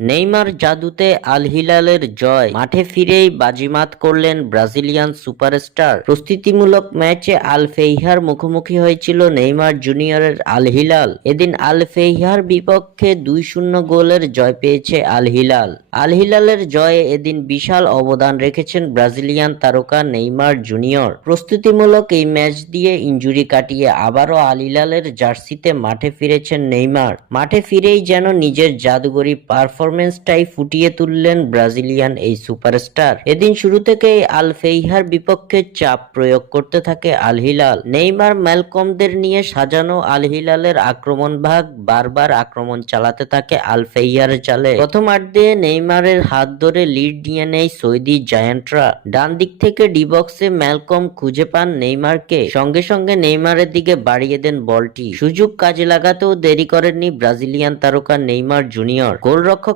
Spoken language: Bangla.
নেইমার জাদুতে আল হিলালের জয়, মাঠে ফিরেই বাজিমাত করলেন ব্রাজিলিয়ান সুপারস্টার। প্রস্তুতিমূলক ম্যাচে আল ফেইহার মুখোমুখি হয়েছিল নেইমার জুনিয়রের আল হিলাল। এদিন আল ফেইহার বিপক্ষে 2-0 গোলের জয় পেয়েছে আল হিলাল। আল হিলালের জয়ে এদিন বিশাল অবদান রেখেছেন ব্রাজিলিয়ান তারকা নেইমার জুনিয়র। প্রস্তুতিমূলক এই ম্যাচ দিয়ে ইনজুরি কাটিয়ে আবারও আল হিলালের জার্সিতে মাঠে ফিরেছেন নেইমার। মাঠে ফিরেই যেন নিজের জাদুগরি পারফরম্যান্সটাই ফুটিয়ে তুললেন ব্রাজিলিয়ান এই সুপারস্টার। এদিন শুরু থেকেই আল ফেইহার বিপক্ষে চাপ প্রয়োগ করতে থাকে আল হিলাল। নেইমার ম্যালকমদের নিয়ে সাজানো আল হিলালের আক্রমণ ভাগ বারবার আক্রমণ চালাতে থাকে আল ফেইহারের জালে। প্রথম আর্ধে নেইমারের হাত ধরে লিড নিয়ে নেয় সৌদি জায়ান্টরা। ডান দিক থেকে ডি বক্সে ম্যালকম খুঁজে পান নেইমারকে, সঙ্গে সঙ্গে নেইমারের দিকে বাড়িয়ে দেন বলটি। সুযোগ কাজে লাগাতেও দেরি করেননি ব্রাজিলিয়ান তারকা নেইমার জুনিয়র। গোলরক্ষক